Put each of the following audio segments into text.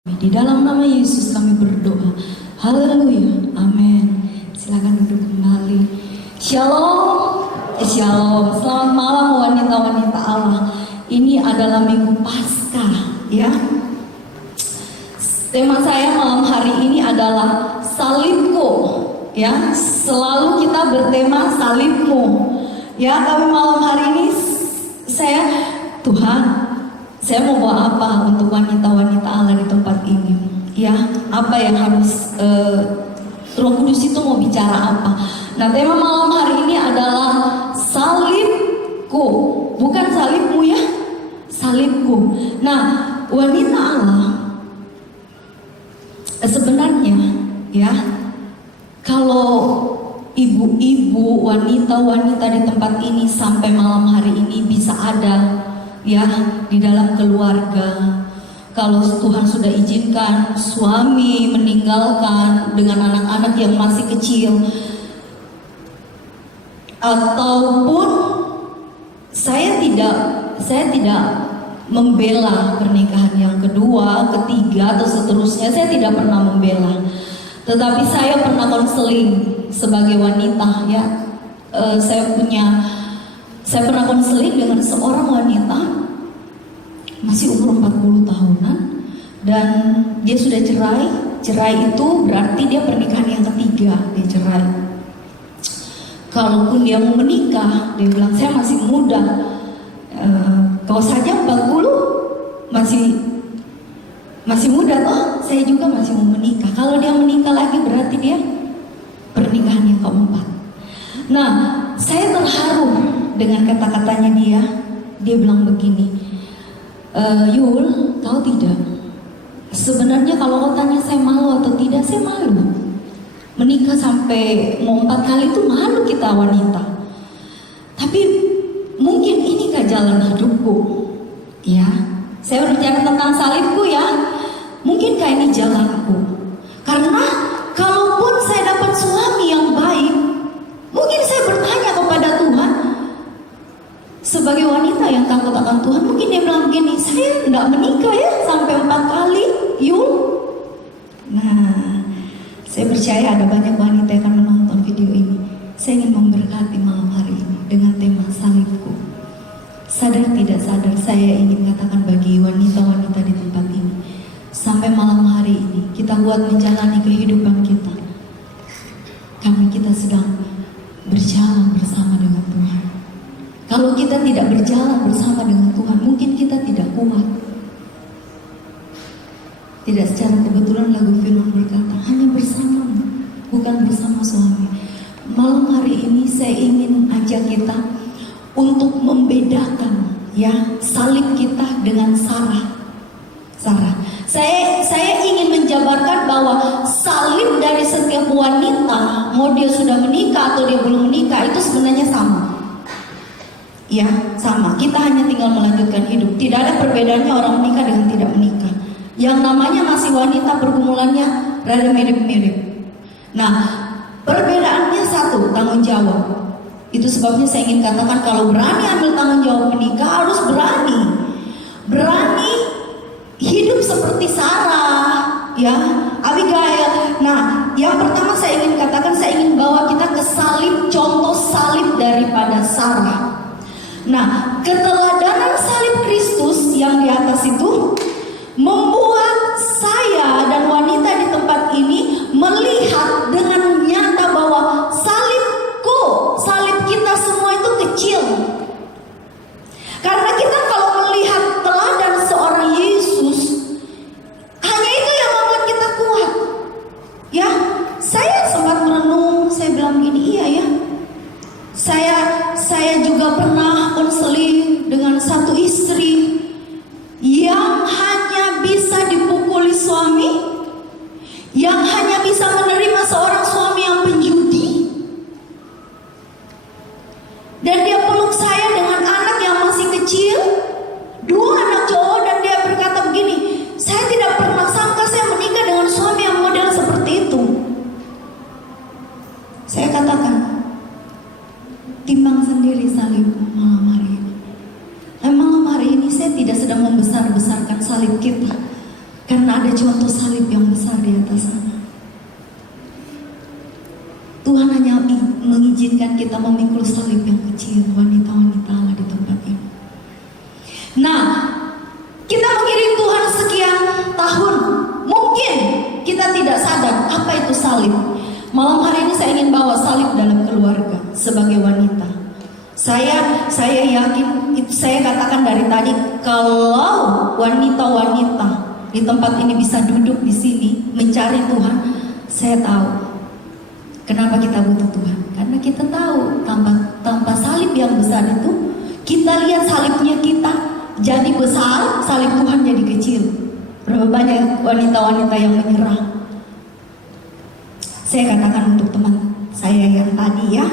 Di dalam nama Yesus kami berdoa. Haleluya. Amin. Silakan duduk kembali. Shalom. Shalom. Selamat malam wanita-wanita Allah. Ini adalah Minggu Paskah, ya. Tema saya malam hari ini adalah salibku, ya. Selalu kita bertema salibmu. Ya, tapi malam hari ini Tuhan, saya mau bawa apa untuk wanita-wanita Allah di tempat ini? Ya, apa yang harus Roh Kudus itu mau bicara apa? Nah, tema malam hari ini adalah salibku, bukan salibmu ya, salibku. Nah, wanita Allah sebenarnya ya, kalau ibu-ibu, wanita-wanita di tempat ini sampai malam hari ini bisa ada ya di dalam keluarga. Kalau Tuhan sudah izinkan suami meninggalkan dengan anak-anak yang masih kecil, ataupun saya tidak membela pernikahan yang kedua, ketiga atau seterusnya, saya tidak pernah membela. Tetapi saya pernah konseling sebagai wanita ya. Saya pernah konseling dengan seorang wanita masih umur 40 tahunan dan dia sudah cerai. Cerai itu berarti dia pernikahan yang ketiga, dia cerai. Kalaupun dia mau menikah, dia bilang saya masih muda. Kau saja 40 masih muda toh, saya juga masih mau menikah. Kalau dia menikah lagi berarti dia pernikahan yang keempat. Nah, saya terharu dengan kata-katanya dia. Dia bilang begini, Yul, tahu tidak? Sebenarnya kalau kau tanya saya malu atau tidak, saya malu. Menikah sampai mau 4 kali itu malu kita wanita. Tapi mungkin ini kah jalan hidupku? Ya, saya berbicara tentang salibku ya. Mungkinkah ini jalanku? Karena kalaupun saya dapat suami yang baik, mungkin saya bertanya kepada Tuhan. Sebagai wanita yang takut akan Tuhan, mungkin dia bilang begini, saya tidak menikah ya sampai 4 kali, Yul. Nah, saya percaya ada banyak wanita yang akan menonton video ini. Saya ingin memberkati malam hari ini dengan tema salibku. Sadar tidak sadar, saya ingin katakan bagi wanita-wanita di tempat ini, sampai malam hari ini kita buat menjalani kehidupan kita, kita sedang berjalan bersama dengan Tuhan. Kalau kita tidak berjalan bersama dengan Tuhan, mungkin kita tidak kuat. Tidak secara kebetulan lagu firman berkata, hanya bersamamu, bukan bersama suami. Malam hari ini saya ingin ajak kita untuk membedakan ya salib kita dengan Sarah. Saya ingin menjabarkan bahwa salib dari setiap wanita, mau dia sudah menikah atau dia belum menikah, itu sebenarnya sama. Ya, sama. Kita hanya tinggal melanjutkan hidup. Tidak ada perbedaannya orang menikah dengan tidak menikah. Yang namanya masih wanita, pergumulannya rada mirip-mirip. Nah, perbedaannya satu, tanggung jawab. Itu sebabnya saya ingin katakan, kalau berani ambil tanggung jawab menikah, harus berani hidup seperti Sarah, ya, Abigail. Nah, yang pertama saya ingin katakan, saya ingin bawa kita ke salib, contoh salib daripada Sarah. Nah, keteladanan salib Kristus yang di atas itu membuat saya dan wanita di tempat ini melihat dengan nyata bahwa salib kita semua itu kecil. Karena kita kalau melihat teladan seorang Yesus, hanya itu yang membuat kita kuat. Ya, saya sempat merenung, saya bilang gini, iya ya. Saya juga pernah konseling dengan satu istri yang hanya bisa dipukuli suami, yang hanya bisa menerima seorang suami yang penjudi, dan dia peluk saya dengan anak yang masih kecil, 2 anak cowok, dan dia berkata begini, saya tidak pernah sangka saya menikah dengan suami yang model seperti itu. Saya katakan, timbang sendiri salibmu malam hari ini. Malam hari ini saya tidak sedang membesar-besarkan salib kita, karena ada cuma suatu salib yang besar di atas sana. Tuhan hanya mengizinkan kita memikul salib yang kecil, wanita-wanita Allah di tempat ini. Nah, kita mengiring Tuhan sekian tahun, mungkin kita tidak sadar apa itu salib. Malam hari ini saya ingin bawa salib dalam keluarga sebagai wanita. Saya yakin, saya katakan dari tadi, kalau wanita-wanita di tempat ini bisa duduk di sini mencari Tuhan, saya tahu kenapa kita butuh Tuhan. Karena kita tahu tanpa salib yang besar itu, kita lihat salibnya kita jadi besar, salib Tuhan jadi kecil. Berapa banyak wanita-wanita yang menyerah. Saya katakan untuk teman saya yang tadi ya,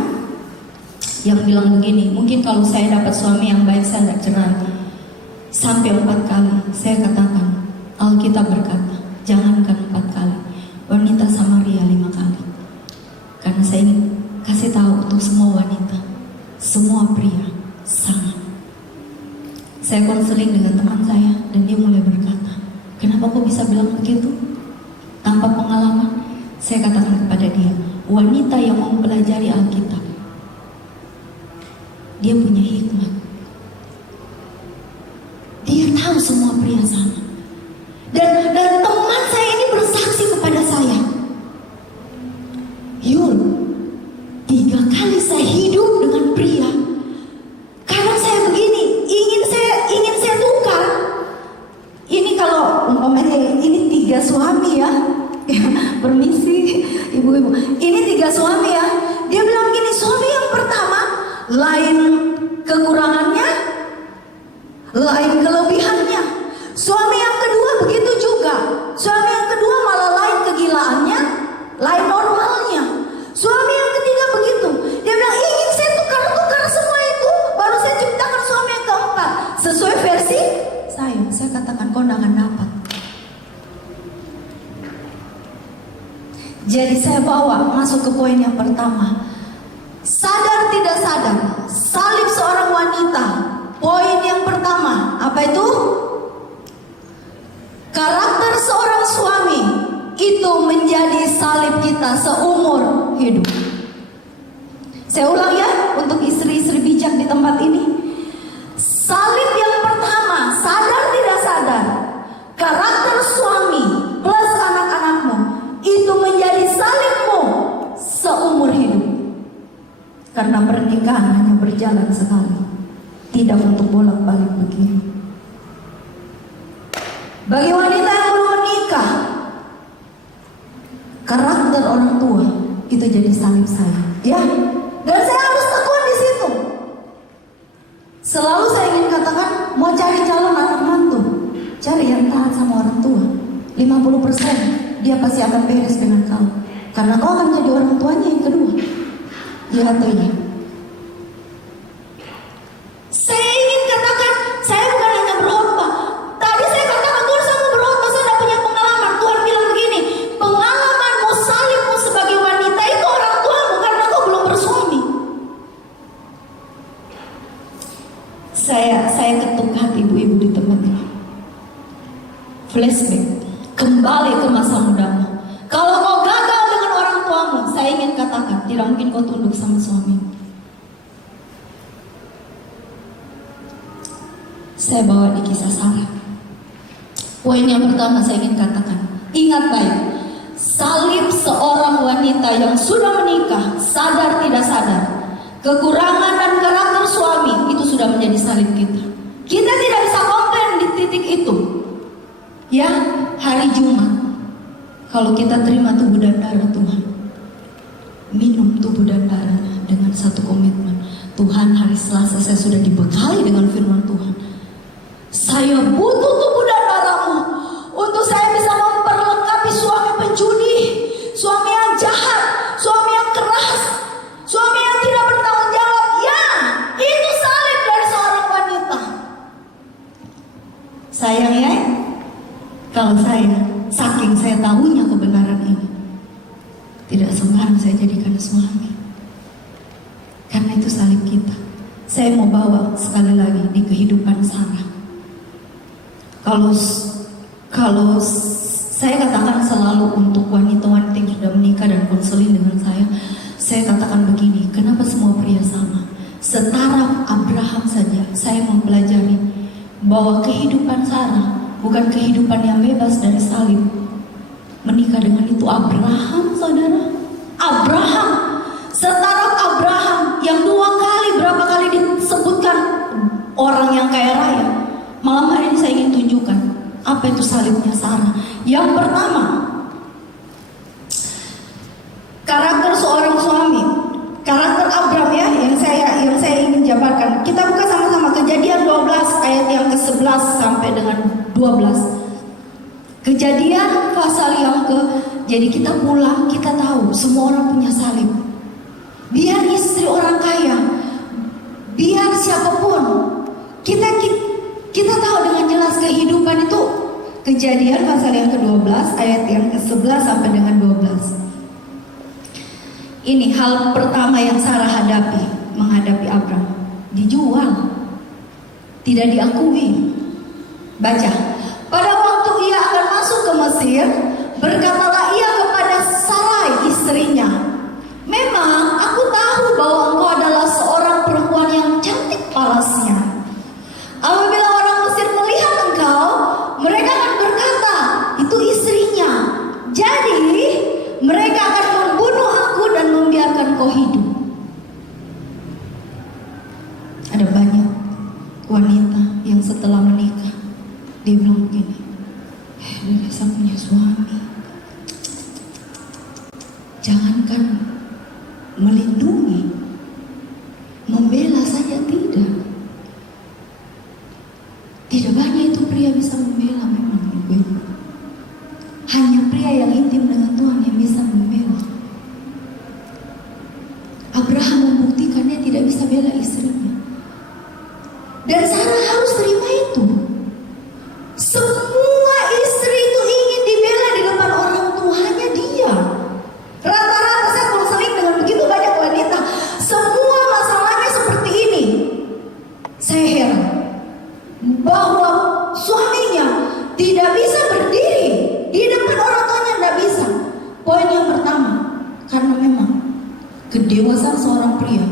yang bilang begini, mungkin kalau saya dapat suami yang baik saya tidak cerai sampai 4 kali. Saya katakan, Alkitab berkata, jangankan 4 kali, wanita Samaria 5 kali. Karena saya ingin kasih tahu untuk semua wanita, semua pria sama. Saya konseling dengan teman saya dan dia mulai berkata, kenapa kok bisa bilang begitu? Tanpa pengalaman. Saya katakan kepada dia, wanita yang mempelajari Alkitab, dia punya hikmat. Dia tahu semua pria sama. Dan teman saya ini bersaksi kepada saya, Yul, 3 kali saya hidup dengan pria. Karena saya begini, ingin saya tukar. Ini kalau umpamanya ini 3 suami ya. Permisi ibu-ibu, ini 3 suami ya. Dia bilang gini, suami yang pertama lain kekurangannya, lain kelebihannya. Suami yang kedua begitu juga. Suami yang kedua malah lain kegilaannya, lain normalnya. Suami yang ketiga begitu. Dia bilang ingin saya tukar semua itu, baru saya ciptakan suami yang keempat sesuai versi saya. Saya katakan kau tidak akan dapat. Jadi saya bawa masuk ke poin yang pertama. Sadar tidak sadar, salib seorang wanita. Poin yang pertama, apa itu? Karakter seorang suami itu menjadi salib kita seumur hidup. Saya ulang ya, untuk istri-istri bijak di tempat ini. Salib yang pertama, sadar tidak sadar, karakter suami plus anak-anakmu itu menjadi salibmu seumur hidup. Karena pernikahan hanya berjalan sekali, tidak untuk bolak-balik begini. Bagi wanita yang belum menikah, karakter orang tua itu jadi salib saya, ya. Dan saya harus tekun di situ. Selalu saya ingin katakan, mau cari calon anak mantu, cari yang taat sama orang tua. 50% dia pasti akan beres dengan kau, karena kau akan jadi orang tuanya yang kedua. Ya atau iya? Saya ingin katakan, saya bukan hanya berkhotbah. Tadi saya katakan Tuhan, saya mau berkhotbah, saya tidak punya pengalaman. Tuhan bilang begini, pengalamanmu salibmu sebagai wanita itu orang tuamu karena kau belum bersuami. Saya ketuk hati ibu-ibu di tempat ini. Flashback, kembali ke masa mudamu. Kalau kau gagal dengan orang tuamu, saya ingin katakan, tidak mungkin kau tunduk sama suami. Saya bawa di kisah Sarah. Poin yang pertama saya ingin katakan, ingat baik, salib seorang wanita yang sudah menikah, sadar tidak sadar, kekurangan dan karakter suami itu sudah menjadi salib kita. Kita tidak bisa komplain di titik itu. Ya, hari Jumat, kalau kita terima tubuh dan darah Tuhan, minum tubuh dan darahnya dengan satu komitmen. Tuhan, hari Selasa saya sudah dibekali dengan firman Tuhan. Saya butuh tubuh dan darahmu untuk saya bisa memperlengkapi suami penjudi, suami yang jahat, suami yang keras, suami yang tidak bertanggung jawab. Ya, itu salib dari seorang wanita. Sayang ya, kalau saya, saking saya tahunya kebenaran ini, tidak sembarang saya jadikan suami. Karena itu salib kita. Saya mau bawa sekali lagi di kehidupan Sarah. Kalau Saya katakan selalu untuk wanita-wanita yang sudah menikah dan konseling dengan saya katakan begini, kenapa semua pria sama? Setara Abraham saja, saya mempelajari bahwa kehidupan Sarah bukan kehidupan yang bebas dari salib. Menikah dengan itu Abraham, saudara. Abraham, setara Abraham yang 2 kali, berapa kali disebutkan orang yang kaya raya. Malam hari ini saya ingin tunjukkan apa itu salibnya Sarah. Yang pertama, karakter seorang suami, karakter Abraham ya, yang saya ingin jabarkan. Kita buka sama-sama Kejadian 12 ayat yang ke-11 sampai dengan 12. Kejadian pasal yang jadi kita pulang, kita tahu semua orang punya salib. Biar istri orang kaya, biar siapapun, kita tahu dengan jelas kehidupan itu. Kejadian pasal yang ke-12 ayat yang ke-11 sampai dengan 12. Ini hal pertama yang Sarah menghadapi Abraham. Dijual, tidak diakui. Baca. Pada waktu ia akan masuk ke Mesir, berkatalah ia kepada Sarai istrinya, memang aku tahu bahwa engkau adalah seorang perempuan yang cantik parasnya. Apabila orang Mesir melihat engkau, mereka akan berkata, itu istrinya. Jadi mereka akan membunuh aku dan membiarkan kau hidup. Ada banyak wanita yang setelah menikah, dia bilang begini, saya punya suami, jangankan melindungi, membela saja tidak. Tidak banyak itu pria bisa membela memang ibu. Hanya pria yang intim dengan Tuhan yang bisa membela. Abraham membuktikan dia tidak bisa bela istrinya. Dan Sarah harus terima itu. Semua istri itu ingin dibela di depan orang tuanya dia. Rata-rata saya konseling dengan begitu banyak wanita, semua masalahnya seperti ini. Saya heran bahwa suaminya tidak bisa berdiri di depan orang tuanya, tidak bisa. Poin yang pertama, karena memang kedewasaan seorang pria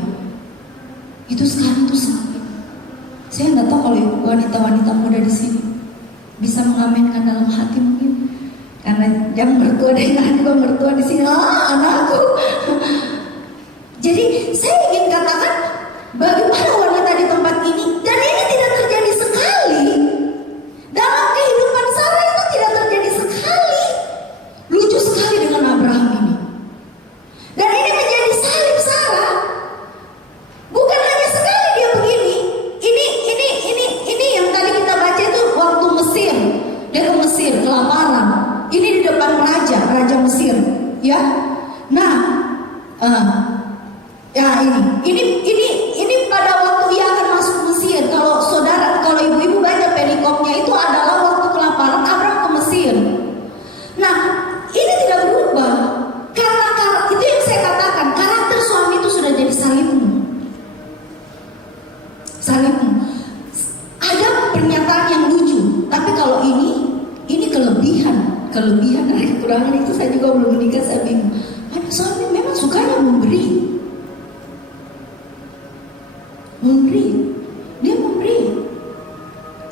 itu sekarang itu sempit. Saya tidak tahu kalau wanita-wanita muda di sini bisa mengaminkan dalam hati mungkin, karena yang mertua dan juga mertua di sini, anakku. Jadi saya ingin katakan bagaimana wanita di tempat ini, dan ini tidak terjadi sekali dalam kehidupan Sarah, itu tidak terjadi sekali. Lucu sekali dengan Abraham ini. Dan ini menjadi salib Sarah. Bukan hanya sekali dia begini. Ini yang tadi kita baca itu waktu Mesir. Dia ke Mesir, kelaparan. Ini di depan Raja Mesir, ya. Nah, ini pada waktu ia akan masuk Mesir. Kalau ibu-ibu baca perikopnya itu adalah waktu kelaparan Abraham ke Mesir. Nah, ini tidak berubah. Karena itu yang saya katakan, karakter suami itu sudah jadi salibmu. Ada pernyataan yang lucu, tapi kalau ini kelebihan dari kekurangan itu. Saya juga belum menikah, saya bingung. Ada suami memang sukanya memberi, dia memberi,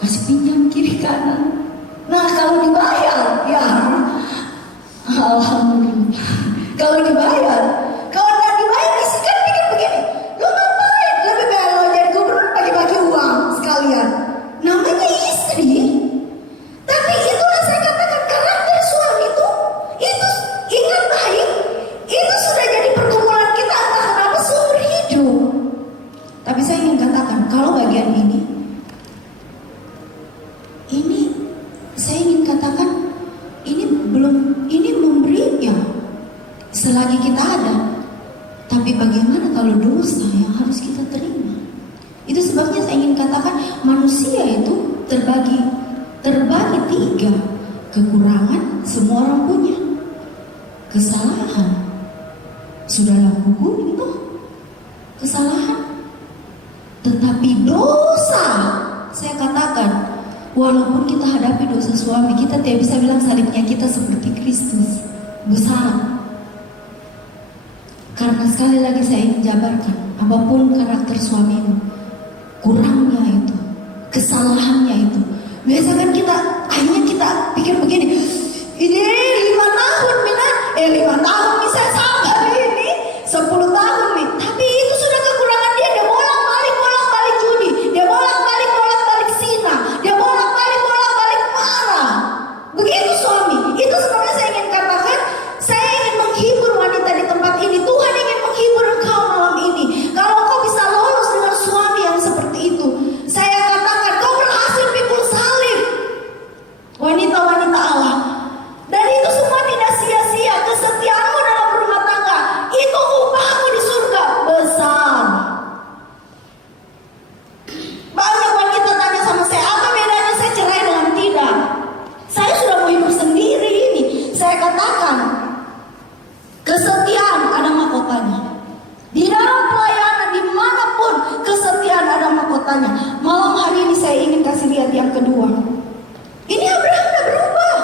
kasih pinjam kiri kanan. Nah kalau dibayar, ya alhamdulillah. Kalau dibayar, kalau tidak dibayar bisikan pikir begini, lo ngapain? Lebih baik lo jadi gubernur bagi-bagi uang sekalian. Namanya istri. Tapi itulah saya katakan, karakter suami itu ingat baik, itu sudah jadi pergumulan kita entah kenapa seumur hidup. Tapi saya ingin katakan, kalau bagian ini saya ingin katakan, ini memberinya selagi kita ada. Tapi bagaimana kalau dosa yang harus kita terima? Itu sebabnya saya ingin katakan, manusia itu terbagi 3. Kekurangan semua orang punya. Kesalahan sudahlah gugur itu kesalahan. Tetapi dosa, saya katakan, Walaupun kita hadapi dosa suami, kita tidak bisa bilang salibnya kita seperti Kristus besar. Karena sekali lagi saya ingin jabarkan, apapun karakter suamimu, kurangnya itu, kesalahannya itu, biasa kan kita akhirnya kita pikir begini, ini 5 tahun Mina, 5 tahun nih saya sabar ini, 10 tahun nih, tapi itu sudah kekurangan dia. Dia bolak-balik judi, dia bolak-balik zina, dia bolak-balik marah. Begitu suami. Itu sebenarnya saya ingin katakan, saya ingin menghibur wanita di tempat ini. Tuhan ingin menghibur engkau malam ini. Kalau kau bisa lolos dengan suami yang seperti itu, saya katakan kau berhasil pikul salib, wanita-wanita Allah. Dan itu semua tidak sia-sia. Kesetiaanmu dalam rumah tangga, itu upahmu di surga besar. Banyak wanita tanya sama saya, apa bedanya saya cerai dengan tidak? Saya sudah mau hidup sendiri ini. Saya katakan, kesetiaan ada mahkotanya. Di dalam pelayanan dimanapun, kesetiaan ada mahkotanya. Malam hari ini saya ingin kasih lihat yang kedua. Ini Abraham udah berubah.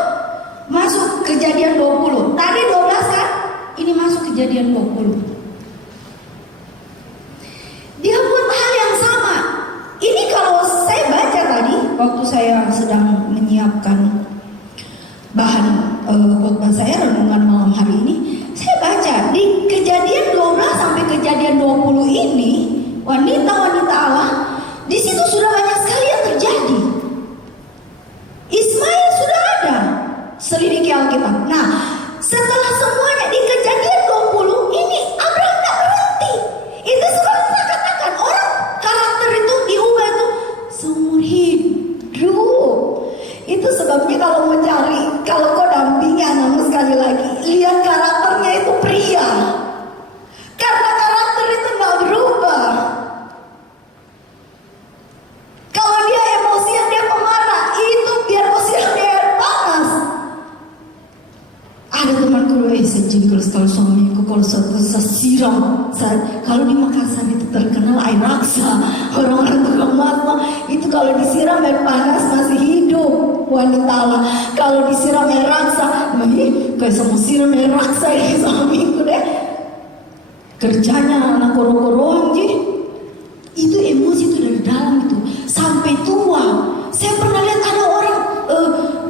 Masuk Kejadian 20. Tadi 12 kan? Ini masuk Kejadian 20. Dia buat hal yang sama. Ini kalau saya baca tadi, waktu saya sedang menyiapkan bahan khotbah saya, renungan malam hari ini, saya baca di Kejadian 12 sampai Kejadian 20 ini, wanita-wanita Allah, di situ sudah banyak sekali yang terjadi. Ismail sudah ada, selidiki Alkitab. Nah, setelah semuanya di Kejadian 20 ini Abraham tak berhenti. Itu seperti saya katakan, orang karakter itu diubah itu seumur hidup. Itu sebabnya kalau mau cari, kalau kau dampingi anakmu sekali lagi, lihat karakternya itu pria. Karena karakter itu nggak berubah. Kalau dia emosian, dia pemarah, itu biar emosian dia panas. Ada temanku, sejengkal sekali suamiku kalau saya siram. Kalau di Makassar itu terkenal air raksa. Orang-orang tukang mata itu kalau disiram air panas masih hidup. Wanita Allah, kalau disiram air raksa, kayak sama siram air raksa ya suamiku deh. Kerjanya anak koro-koroan ji. Itu emosi itu dari dalam itu sampai tua. Saya pernah lihat ada orang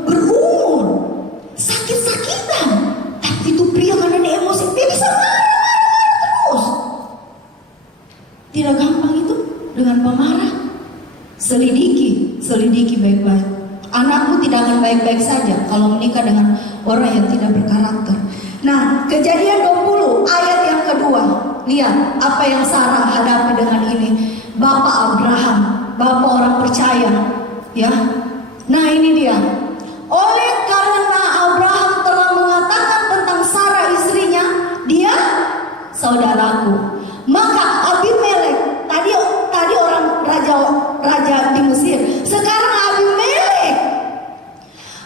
berumur sakit-sakitan, tapi itu pria karena dia emosi dia bisa marah terus. Tidak gampang itu dengan pemarah. Selidiki baik-baik. Anakmu tidak akan baik-baik saja kalau menikah dengan orang yang tidak berkarakter. Nah, Kejadian 20 ayat yang kedua, lihat apa yang Sarah hadapi dengan ini. Bapak Abraham, bapak orang percaya, ya. Nah ini dia. Oleh karena Abraham telah mengatakan tentang Sarah istrinya, dia saudaraku, maka Abimelek tadi orang raja di Mesir, sekarang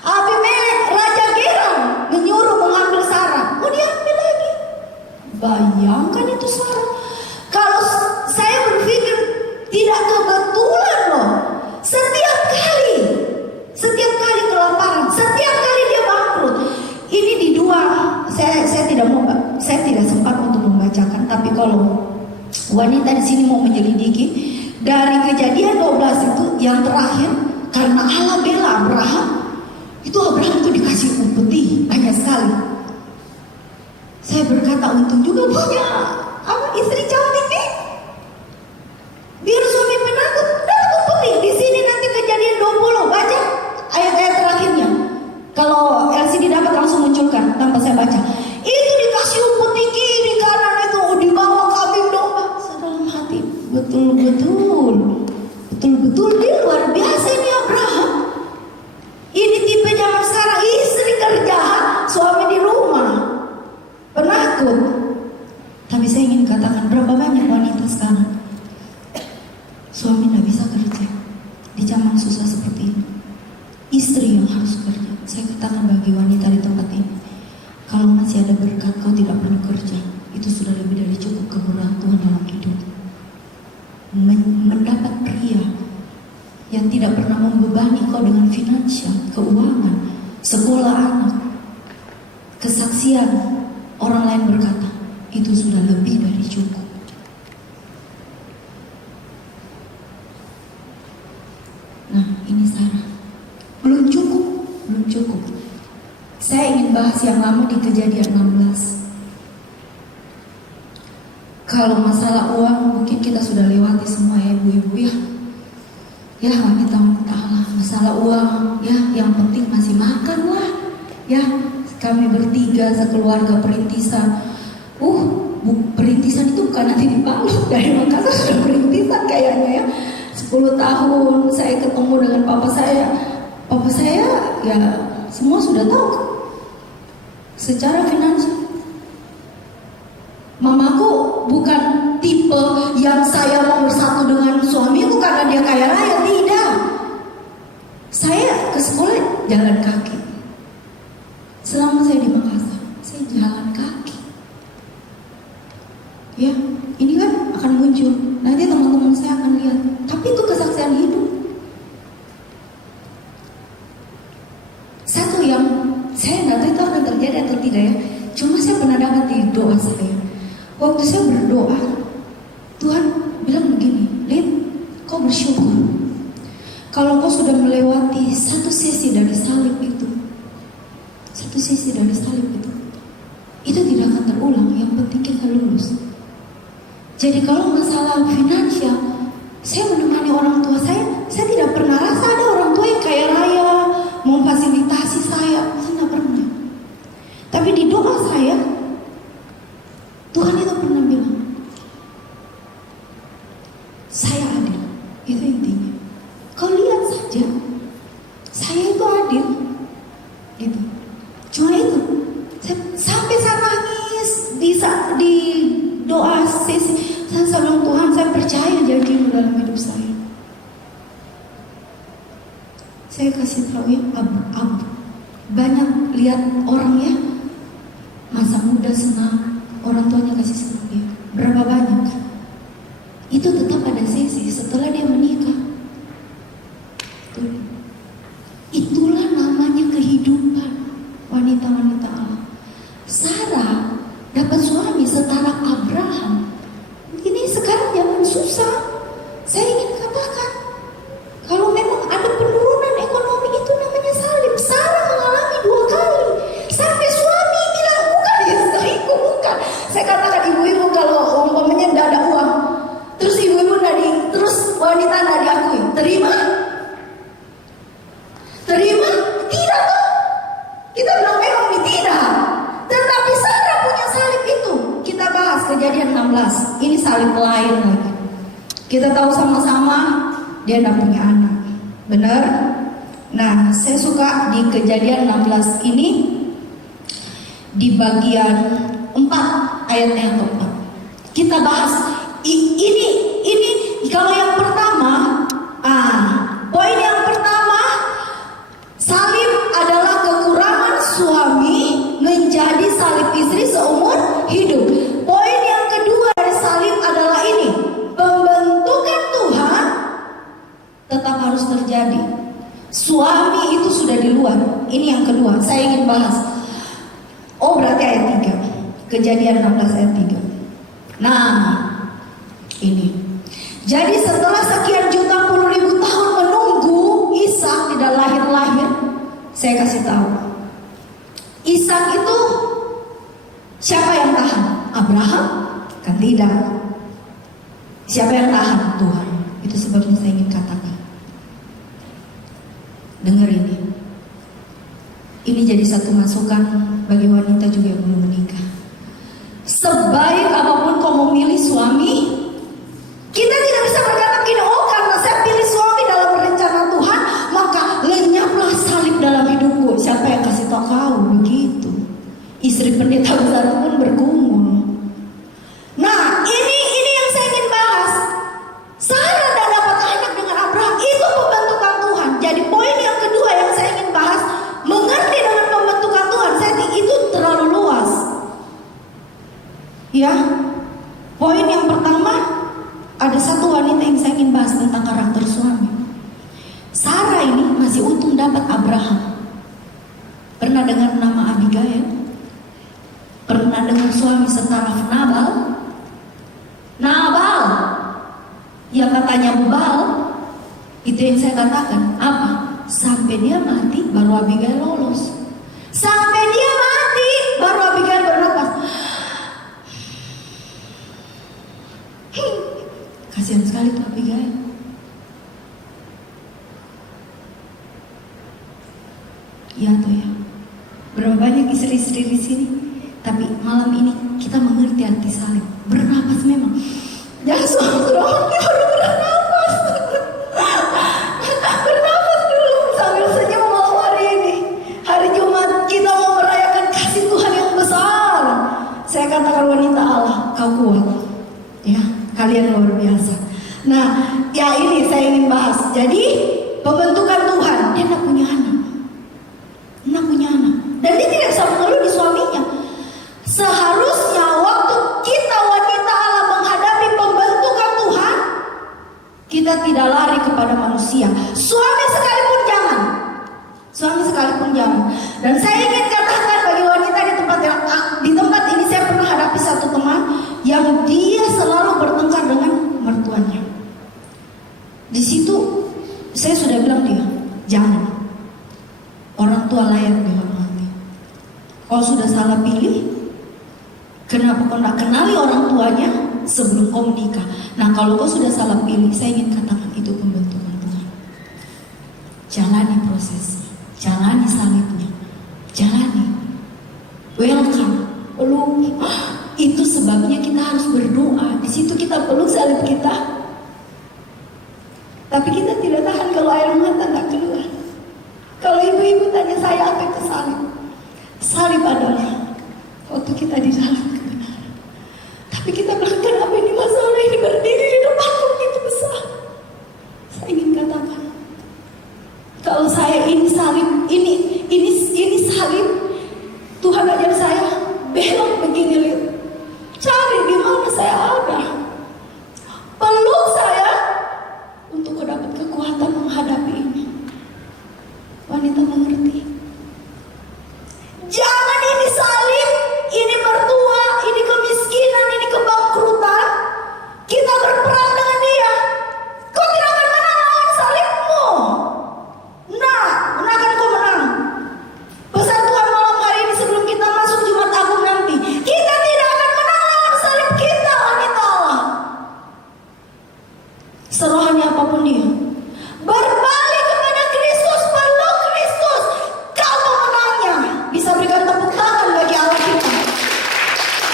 Abimelek raja Geram menyuruh mengambil Sarah. Mau diambil lagi. Bayangkan itu Sarah. Kalau saya berpikir tidak kebetulan loh. Setiap kali kelaparan, setiap kali dia bangkrut. Ini di dua, saya tidak sempat untuk membacakan, tapi kalau wanita di sini mau menyelidiki dari Kejadian 12 itu yang terakhir, karena Allah bela Abraham, itu Abraham itu dikasih upeti banyak sekali. Saya berkata untung juga punya istri cantik nih. Biar suami penakut dapat upeti. Di sini nanti Kejadian 20 baca ayat-ayat terakhirnya. Kalau LCD dapat langsung munculkan tanpa saya baca. Itu dikasih upeti kiri kanan itu dibawa kambing domba. Sedalam hati betul dia luar biasa ini Abraham. Ini tipe zaman sekarang, istri kerja, suami di rumah, penakut. Tapi saya ingin katakan, berapa banyak wanita sekarang suami tidak bisa kerja di zaman susah seperti ini. Istri yang harus kerja. Saya katakan bagi wanita di tempat ini, kalau masih ada berkat, kau tidak perlu kerja. Itu sudah lebih dari cukup kemurahan Tuhan dalam hidup. Mendapat pria yang tidak pernah membebani kau dengan finansial, keuangan, sekolah anak, kesaksian. Orang lain berkata, itu sudah lebih dari cukup. Nah, ini Sarah. Belum cukup. Saya ingin bahas yang lama di Kejadian 16. Kalau masalah uang mungkin kita sudah lewati semua ya ibu-ibu ya. Ya wanita-wanita Allah, masalah uang ya, yang penting masih makan lah. Ya, kami bertiga sekeluarga perintisan. Perintisan itu bukan nanti di Palu, dari Makassar sudah perintisan kayaknya ya. 10 tahun saya ketemu dengan papa saya. Papa saya ya semua sudah tahu secara finansial. Mamaku bukan tipe yang saya mau bersatu dengan suamiku karena dia kaya raya, tidak. Saya ke sekolah jalan kaki. Selama saya di Makassar, saya jalan kaki. Ya, ini kan akan muncul. Nanti teman-teman saya akan lihat. Tapi itu kesaksian hidup. Satu yang saya tidak tahu itu akan terjadi atau tidak ya. Cuma saya pernah dapat di doa saya. Waktu saya berdoa, Tuhan bilang begini, Lin, kau bersyukur. Kalau kau sudah melewati satu sisi dari salib itu, itu tidak akan terulang. Yang penting kita lulus. Jadi kalau masalah finansial, saya menemani orang tua saya tidak pernah rasa ada orang tua yang kaya raya memfasilitasi saya tidak pernah. Tapi di doa saya, Tuhan itu pernah bilang, saya adil. Itu intinya. Kau lihat saja, saya itu adil. Gitu. Cuma itu. Sampai saya nangis di doa sesi. Saya bilang, Tuhan, saya percaya janji-Mu dalam hidup saya. Saya kasih tahu ya, abu. Banyak lihat orang ya, masa muda senang, orang tuanya kasih senang dia. Berapa banyak? Itu tetap ada sisi setelah dia menikah. Itulah namanya kehidupan wanita-wanita Allah. Sarah dapat suami setara Abraham. Ini sekarang zaman susah. Saya ingin katakan, kalau memang ada penurunan ekonomi itu namanya salib. Sarah mengalami 2 kali. Sampai suami bilang, bukan istriku, bukan. Saya katakan ibu-ibu kalau umpamanya tidak ada uang, terus ibu-ibu terus wanita tidak diakui, terima? Tidak toh? Kita bilang memang tidak. Tetapi Sarah punya salib itu. Kita bahas Kejadian 16. Ini salib lain lagi. Kita tahu sama-sama dia tidak punya anak. Benar? Nah, saya suka di Kejadian 16 ini di bagian 4 ayat yang keempat. Kita bahas ini kalau yang pertama, poin yang pertama, salib adalah kekurangan suami menjadi salib istri seumur hidup. Poin yang kedua dari salib adalah ini, pembentukan Tuhan tetap harus terjadi. Suami itu sudah di luar. Ini yang kedua, saya ingin bahas. Berarti ayat 3. Kejadian 16 ayat 3. Nah, ini. Jadi setelah sekian juta puluh ribu tahun menunggu Ishak tidak lahir-lahir, saya kasih tahu. Ishak itu siapa yang tahan? Abraham? Kan tidak. Siapa yang tahan? Tuhan. Itu sebabnya saya ingin katakan. Dengar ini. Ini jadi satu masukan bagi wanita juga yang belum menikah. Sebaik apapun kau memilih suami, kita tidak bisa berkata gini, karena saya pilih suami dalam rencana Tuhan, maka lenyaplah salib dalam hidupku. Siapa yang kasih tahu kau begitu? Istri pendeta besar pun bergumul. Nah, ini yang saya ingin bahas. Sarah tidak dapat anak dengan Abraham, itu pembentukan Tuhan. Jadi poin yang kedua yang saya ingin bahas, mengerti dengan pembentukan Tuhan. Saya think itu terlalu luas. Ya, poin yang pertama, ada satu wanita yang saya ingin bahas tentang karakter suami. masih untung dapat Abraham. Pernah dengar nama Abigail? Pernah dengar suami setaraf Nabal? Nabal yang katanya bebal. Itu yang saya katakan. Apa? Sampai dia mati baru Abigail lolos. Sampai dia mati baru Abigail bernapas. Kasihan sekali tuh Abigail. Ya tuh ya. Berapa banyak istri-istri di sini. Tapi malam ini kita mengerti arti salib. Bernapas memang. Jangan suami baru bernapas. Bernapas dulu sambil senyum malam hari ini. Hari Jumat kita mau merayakan kasih Tuhan yang besar. Saya katakan wanita Allah, kau kuat. Ya, kalian luar biasa. Nah, ya ini saya ingin bahas. Jadi pembentukan Tuhan, dia tidak punya anak. Tidak punya anak. Dan dia tidak bisa mengeluh di suaminya. Seharusnya waktu kita wanita Allah menghadapi pembentukan Tuhan, kita tidak lari kepada manusia. Suami sekalipun jangan. Suami sekalipun jangan. Dan saya ingin katakan bagi wanita di tempat ini, saya pernah hadapi satu teman yang dia selalu bertengkar dengan mertuanya. Di situ saya sudah bilang dia, jangan. Orang tua layak dihormati. Kalau sudah salah pilih, kenapa kau tidak kenali orang tuanya sebelum kau menikah? Nah, kalau kau sudah salah pilih, saya ingin katakan itu pembentukan Tuhan. Jalani prosesnya, jalani salibnya, jalani. Welcome, peluk. Itu sebabnya kita harus berdoa. Di situ kita peluk salib kita. Tapi kita tidak tahan kalau air mata tidak keluar. Kalau ibu-ibu tanya saya apa itu salib? Salib adalah waktu kita di dalam kebenaran. Tapi kita bilang kenapa ini masalah ini berdiri di depanku begitu besar. Saya ingin katakan, kalau saya ini salib, ini salib, Tuhan ajar saya belok begini lihat. Cari di mana saya ada. Peluk saya untuk dapat kekuatan menghadapi ini. Wanita mengerti. Jangan ini salib, ini mertua, ini kemiskinan, ini kebangkrutan. Kita berperang dengan dia. Kau tidak akan menang lawan salibmu. Nah, akan kau menang. Pesan Tuhan malam hari ini sebelum kita masuk Jumat Agung nanti. Kita tidak akan menang lawan salib kita, wanita Allah. Serohannya apapun dia. Berbalik kepada Kristus, peluk Kristus. Kau pemenangnya. Bisa berikan tepuk tangan bagi Allah kita.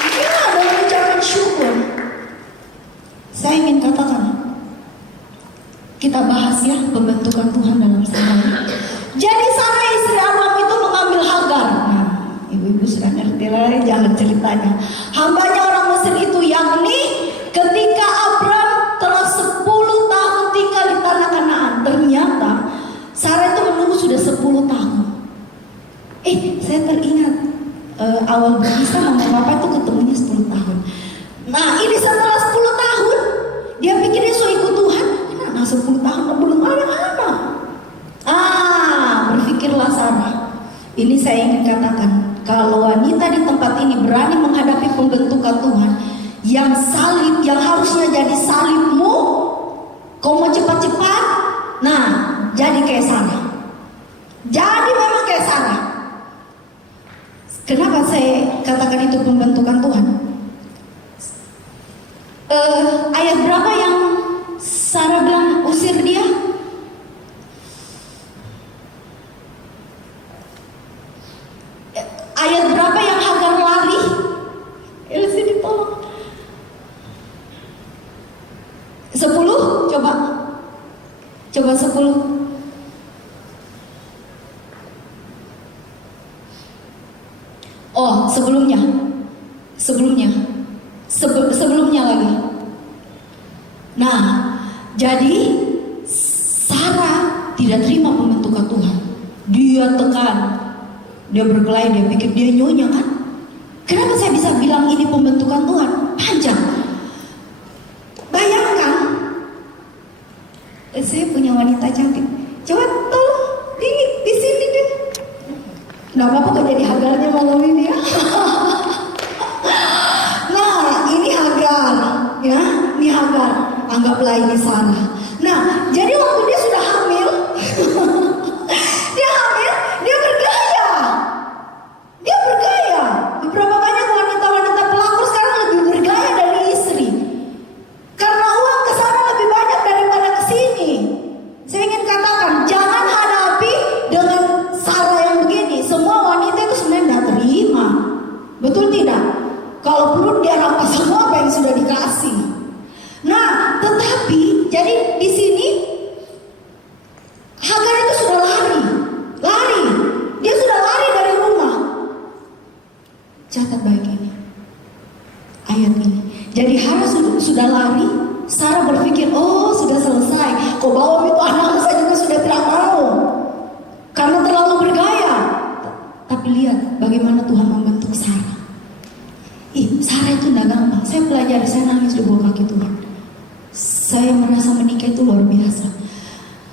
Kita ada mengucapkan syukur. Saya ingin katakan, kita bahas ya pembentukan Tuhan dalam semuanya. Jadi Sarah istri Abraham itu mengambil Hagar. Nah, ibu-ibu sudah ngerti lah jalan ceritanya. Hambanya orang Mesir itu, yakni ketika Abraham telah 10 tahun tinggal di tanah Kanaan. Ternyata Sarah itu menunggu sudah 10 tahun. Saya teringat awal berkisah mama papa itu ketemunya 10 tahun. Nah, ini setelah 10 tahun dia pikir dia sudah ikut Tuhan. Nah, 10 tahun belum ada anak. Berpikirlah Sarah. Ini saya ingin katakan, kalau wanita di tempat ini berani menghadapi pembentukan Tuhan, yang salib, yang harusnya jadi salibmu, kau mau cepat-cepat, nah jadi kayak Sarah. Jadi memang kayak Sarah. Kenapa saya katakan itu pembentukan Tuhan? Ayat berapa yang Sarah bilang usir dia? Ayat berapa yang Hagar lari? Sini tolong. 10, coba 10. Sebelumnya lagi. Nah, jadi Sarah tidak terima pembentukan Tuhan. Dia tekan, dia berkelahi, dia pikir dia nyonya kan. Kenapa saya bisa bilang ini pembentukan Tuhan? Panjang. Bayangkan, saya punya wanita cantik. Coba tolong Nggak apa-apa kok jadi Hagarnya malam ini ya. Nah, ini Hagar, ya, ini Hagar. Anggaplah ini Sarah. Nah, jadi waktu dia sudah hamil, dia bergaya. Dia bergaya. Beberapa banyak wanita-wanita pelakor sekarang lebih bergaya dari istri. Karena uang ke sana lebih banyak daripada ke sini. Saya ingin katakan, jangan hadapi dengan Sarah yang begini. Semua wanita itu sebenarnya tidak terima. Betul tidak? Kalau perlu dia rampas semua apa yang sudah dikasih. Nah, tetapi jadi di sini Hagar itu sudah lari. Dia sudah lari dari rumah. Catat baik ini, ayat ini. Jadi Hagar sudah lari. Sarah berpikir, oh sudah selesai. Kau bawa itu anak saya juga sudah tidak mau karena terlalu bergaya. Tapi lihat bagaimana Tuhan membentuk Sarah. Sarah itu tidak gampang. Saya pelajari, saya nangis di bawah kaki Tuhan. Saya merasa menikah itu luar biasa.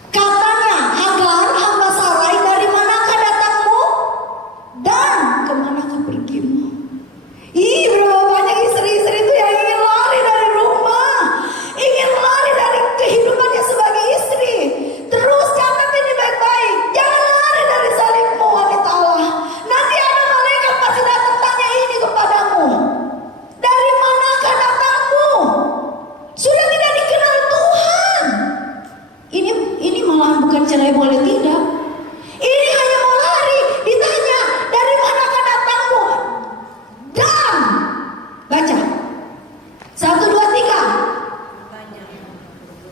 Katanya, Hagar, hamba Sarai, dari manakah datangmu dan kemanakah pergimu? Berapa banyak istri-istri itu yang ingin lari dari rumah, ingin lari dari kehidupannya sebagai istri. Terus catat ini baik-baik, jangan lari dari salibmu, wanita Allah. Nanti ada malaikat pasti datang tanya ini kepadamu. Dari manakah datangmu? Sudah tidak dikenal Tuhan. Ini malah bukan cerai boleh tidak. Ini hanya mau lari, ditanya dari manakah datangmu. Dan baca 1, 2, 3.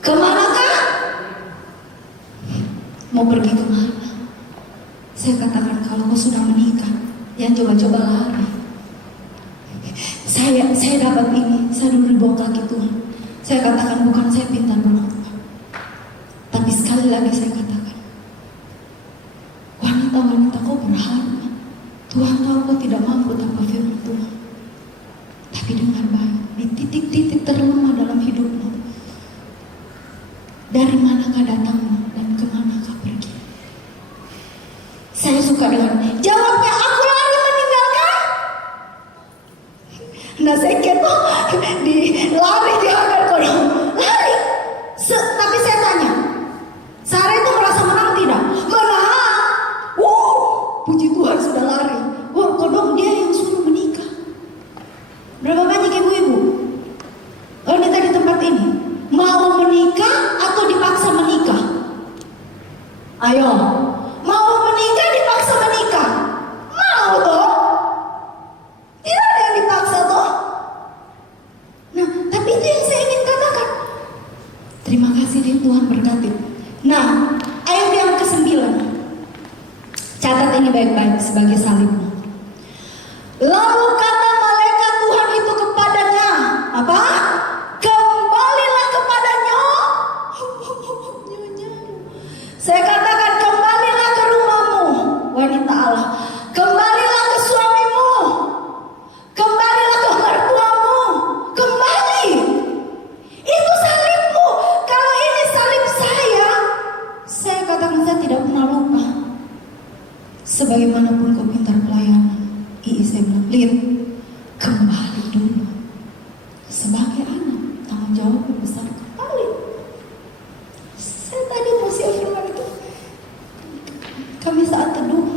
Kemanakah? Mau pergi kemana? Saya katakan kalau kau sudah menikah, jangan coba-coba lari. Saya dapat ini, saya dulu di bawah kaki Tuhan. Saya katakan bukan saya pintar berkhotbah, tapi sekali lagi saya katakan, wanita-wanita kau berharga. Tuhan tahu kau tidak mampu tanpa firman Tuhan. Tapi dengar baik, di titik-titik terlemah dalam hidupmu, dari manakah datangmu dan kemanakah pergi? Saya suka dengan jawabnya, aku lari meninggalkan. Nah saya kira lari di Hagar kodong, lari. Tapi saya tanya, Sarah itu merasa menang tidak? Menang. Puji Tuhan sudah lari. Kodong dia yang suruh menikah. Berapa banyak ibu-ibu wanita di tempat ini mau menikah atau dipaksa menikah? Ayo, mau menikah dipaksa menikah? Mau toh? Tidak ada yang dipaksa toh? Nah, tapi itu yang saya ingin katakan. Terima kasih din, Tuhan berkati. Nah, ayat yang ke-9. Catat ini baik-baik sebagai salibmu. Lalu kata malaikat Tuhan itu kepadanya, apa? Kembalilah kepadanya. Saya katakan kembalilah ke rumahmu, wanita Allah. Kembalilah ke suamimu. Kembalilah ke mertuamu. Kembali. Itu salibmu. Kalau ini salib saya katakan saya tidak pernah lupa. Sebagaimanapun kau pintar pelayanan, saya bilang, lihat, kembali dulu. Sebagai anak, tanggung jawab besar, kembali. Saya tadi masih firman itu. Kami saat teduh,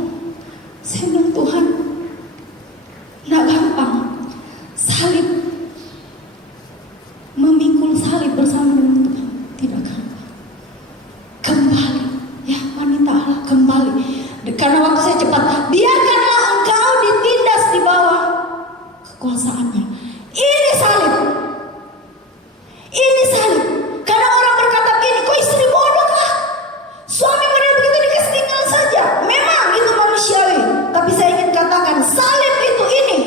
saya bilang, Tuhan, nggak gampang. Salib, memikul salib bersama dengan Tuhan, tidak gampang. Kembali, ya wanita Allah, kembali. Karena waktu saya cepat, biarkanlah engkau ditindas di bawah kekuasaannya. Ini salib. Ini salib. Karena orang berkata begini, kok istri bodoh kah? Suami model begitu dikasih tinggal saja. Memang itu manusiawi. Tapi saya ingin katakan, salib itu ini.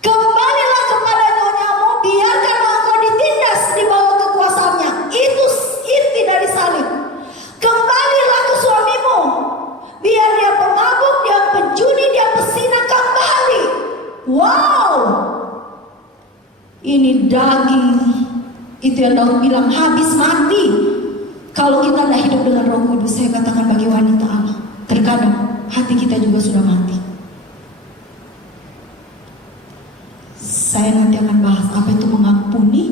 Kembalilah kepada nyawamu, biarkanlah engkau ditindas di bawah kekuasaannya. Itu inti dari salib. Kembalilah ke suamimu. Biar dia pemabuk, dia penjudi, dia pesina, kembali. Wow. Ini daging. Itu yang Daud bilang, habis mati. Kalau kita tidak hidup dengan Roh Kudus, saya katakan bagi wanita Allah, terkadang hati kita juga sudah mati. Saya nanti akan bahas apa itu mengampuni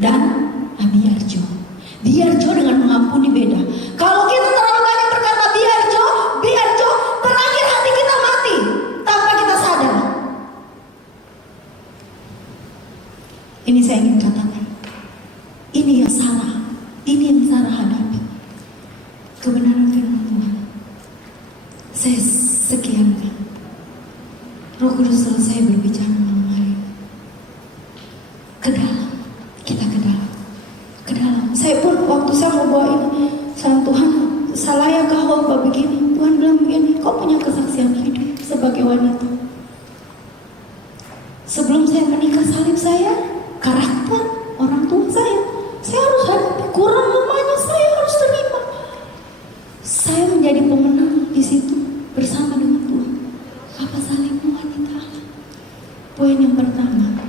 dan biarjo. Biarjo dengan mengampuni beda. Kalau kita terlalu banyak berkata biarjo, terakhir hati kita mati tanpa kita sadar. Ini saya ingin katakan, ini yang salah, ini yang Sarah hadapi. Kebenaran firman Tuhan. Saya sekiankan. Roh Kudus selesai berbicara malam hari ini. Ke dalam, kita ke dalam. Ke dalam. Saya pun waktu saya mau bawa ini, sama Tuhan, salah ya kau begini. Tuhan bilang begini, kau punya kesaksian hidup sebagai wanita. Sebelum saya menikah salib saya, karakter orang tua saya harus hadapi. Kurang lemahnya saya harus terima. Saya menjadi pemenang di situ bersama dengan Tuhan. Apa salibmu wanita? Poin yang pertama,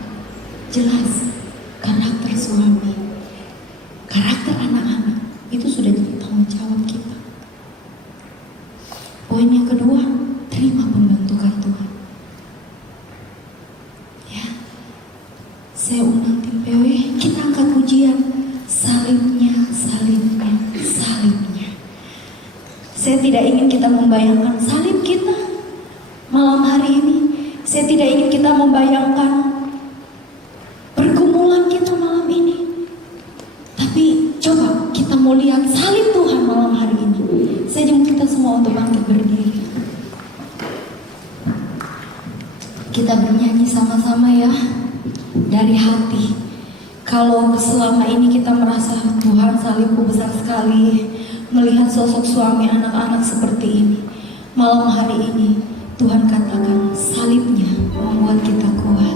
jelas karakter suami, karakter anak-anak itu sudah jadi tanggung jawab kita. Poin yang kedua, terima pembentukan Tuhan. Ya, saya undang tim PW, kita angkat pujian salibnya. Saya tidak ingin kita membayangkan salib kita malam hari ini. Saya tidak ingin kita membayangkan pergumulan kita malam ini. Tapi coba kita mau lihat salib Tuhan malam hari ini. Saya jemput kita semua untuk bangkit berdiri. Kita bernyanyi sama-sama ya, dari hati. Kalau selama ini kita merasa Tuhan salibku besar sekali, melihat sosok suami anak-anak seperti ini, malam hari ini Tuhan katakan salibnya membuat kita kuat.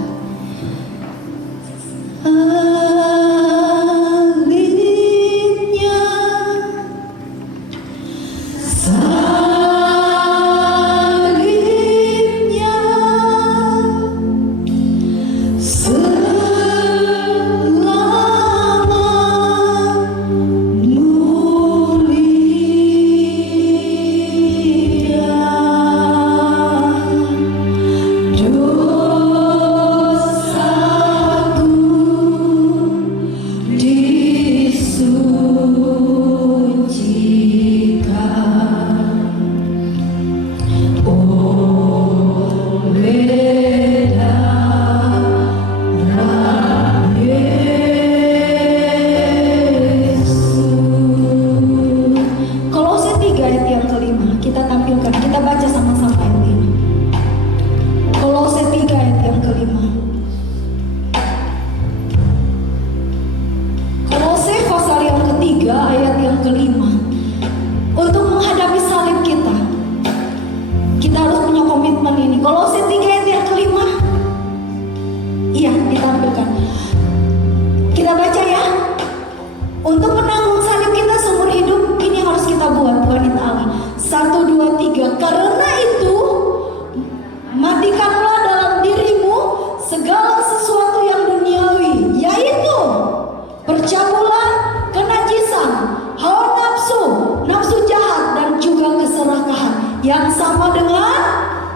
Yang sama dengan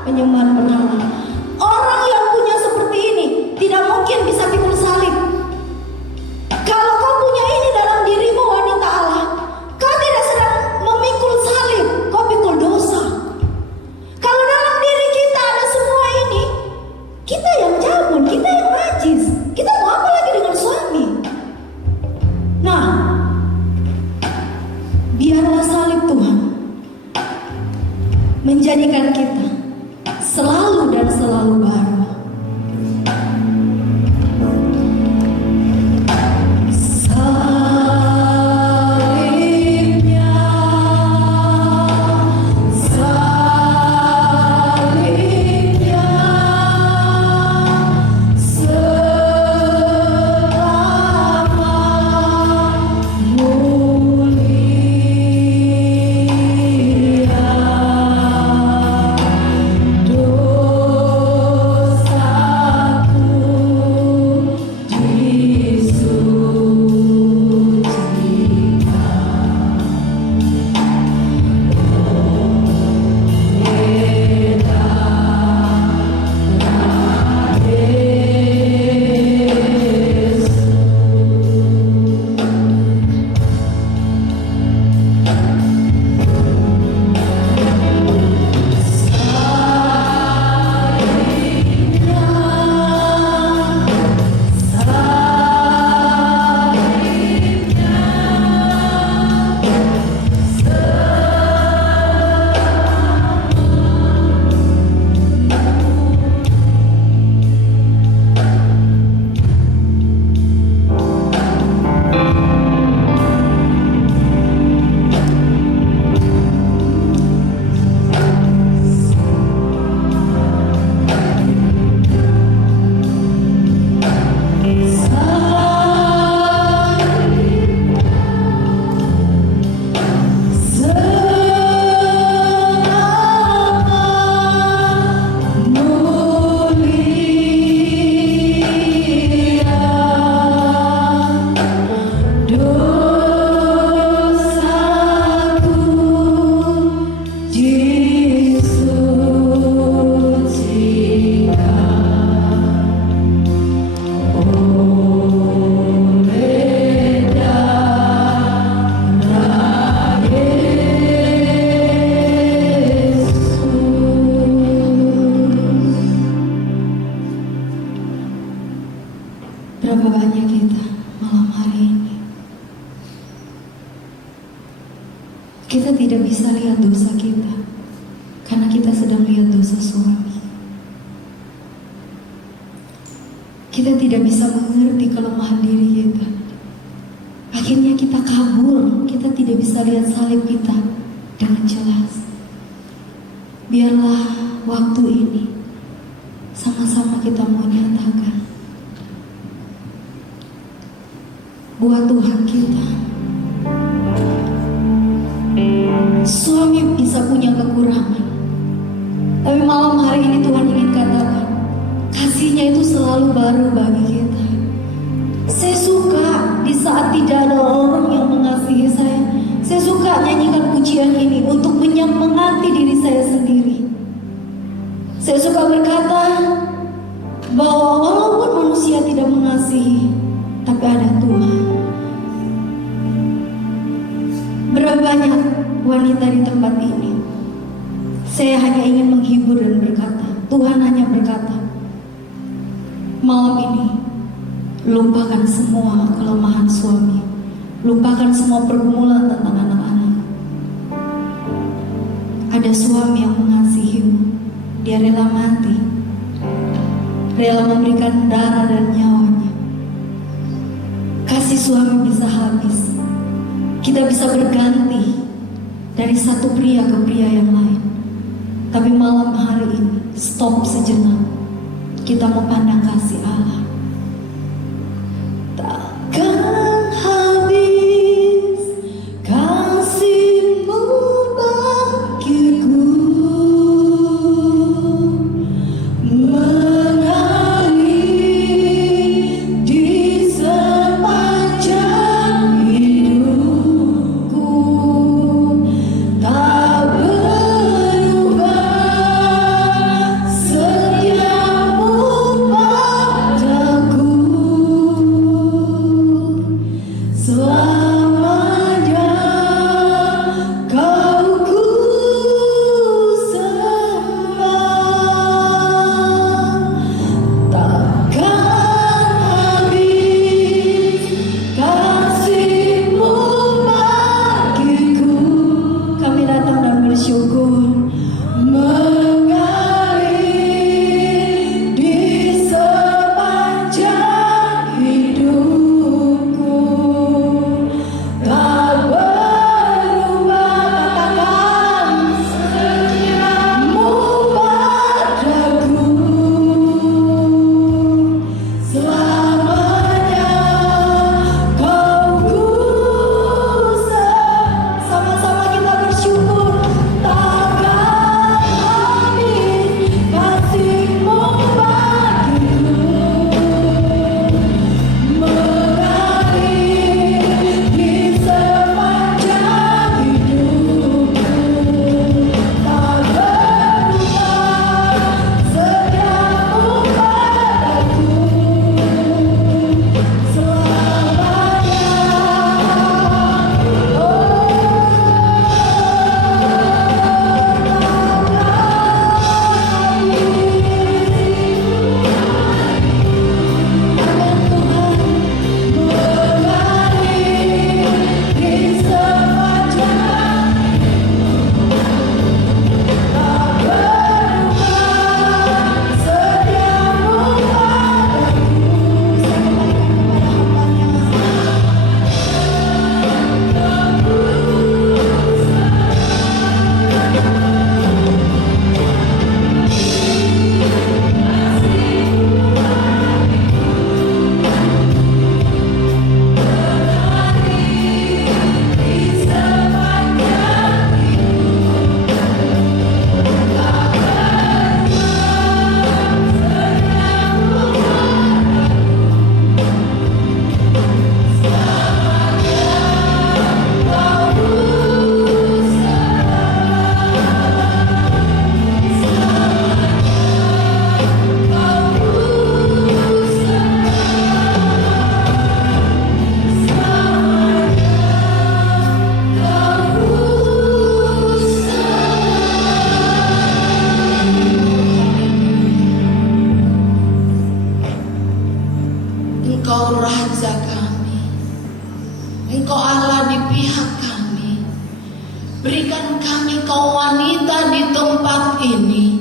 penyembahan berhala. Orang yang punya seperti ini tidak mungkin bisa pikul salib. Kalau kau punya ini dalam dirimu wanita Allah, kau tidak sedang memikul salib, kau pikul dosa. Kalau dalam diri kita ada semua ini, kita yang cabul, kita yang najis, kita mau apa lagi dengan suami? Nah, biarlah salib Tuhan menjadikan kita selalu dan selalu baru. Berapa banyak kita malam hari ini, kita tidak bisa lihat dosa kita karena kita sedang lihat dosa suami. Kita tidak bisa mengerti kelemahan diri kita. Akhirnya kita kabur, kita tidak bisa lihat salib kita dengan jelas. Biarlah waktu ini sama-sama kita menyatakan buat Tuhan kita. Suami bisa punya kekurangan, tapi malam hari ini Tuhan ingin katakan, kasihnya itu selalu baru bagi kita. Saya suka di saat tidak ada orang yang mengasihi saya. Saya suka nyanyikan pujian ini untuk menyemangati diri saya sendiri. Saya suka berkata bahwa walaupun manusia tidak mengasihi, tapi ada Tuhan. Berapa banyak wanita di tempat ini, saya hanya ingin menghibur dan berkata, Tuhan hanya berkata, malam ini lupakan semua kelemahan suami, lupakan semua pergumulan tentang anak-anak. Ada suami yang mengasihimu, dia rela mati, rela memberikan darah dan nyawanya. Kasih suami bisa habis, kita bisa berganti dari satu pria ke pria yang lain. Tapi malam hari ini, stop sejenak, kita mau pandang kasih Allah. Takkan habis kasih-Mu bagiku, mengalir di sepanjang hidupku, tak berubah setiap-Mu padaku. Engkau Raja kami, Engkau Allah di pihak kami. Berikan kami Kau wanita di tempat ini.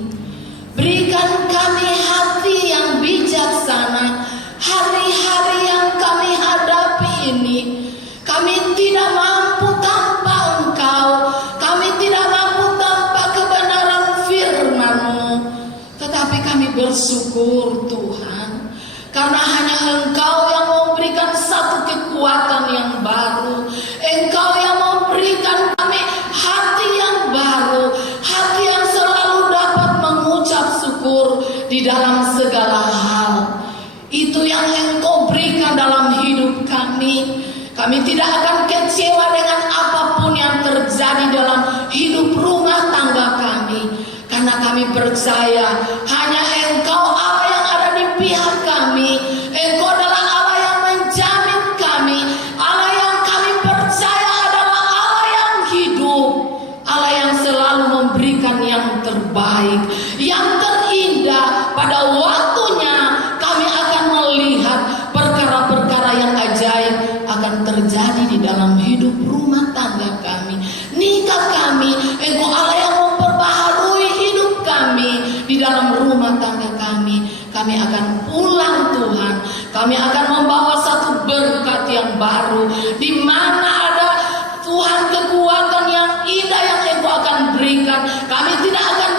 Berikan kami hati yang bijaksana. Hari-hari yang kami hadapi ini, kami tidak mampu tanpa Engkau. Kami tidak mampu tanpa kebenaran firman-Mu. Tetapi kami bersyukur Tuhan, karena hanya Engkau yang memberikan satu kekuatan yang baru. Engkau yang memberikan kami hati yang baru, hati yang selalu dapat mengucap syukur di dalam segala hal. Itu yang Engkau berikan dalam hidup kami. Kami tidak akan kecewa dengan apapun yang terjadi dalam hidup rumah tangga kami, karena kami percaya hanya Engkau Allah yang ada di pihak kami. Engkau adalah Allah yang menjamin kami. Allah yang kami percaya adalah Allah yang hidup, Allah yang selalu memberikan yang terbaik, yang terindah. Pada waktunya kami akan melihat perkara-perkara yang ajaib akan terjadi di dalam hidup rumah tangga kami, nikah kami. Engkau Allah yang memperbaharui hidup kami di dalam rumah tangga kami. Kami akan pulang Tuhan. Kami akan membawa satu berkat yang baru, di mana ada Tuhan kekuatan yang indah yang Engkau akan berikan. Kami tidak akan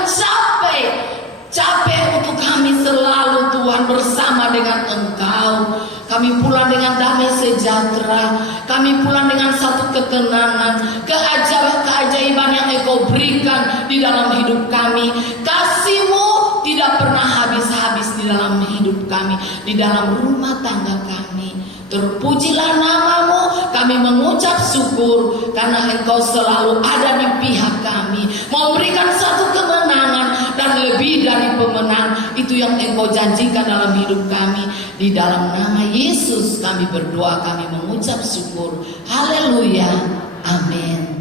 capek untuk kami selalu Tuhan bersama dengan Engkau. Kami pulang dengan damai sejahtera. Kami pulang dengan satu ketenangan, keajaiban yang Engkau berikan di dalam hidup kami. Kasih-Mu tidak pernah habis-habis di dalam hidup kami, di dalam rumah tangga kami. Terpujilah nama-Mu. Kami mengucap syukur karena Engkau selalu ada di pihak kami, memberikan satu kemenangan dan lebih dari pemenang. Itu yang Engkau janjikan dalam hidup kami. Di dalam nama Yesus kami berdoa, kami mengucap syukur. Haleluya. Amin.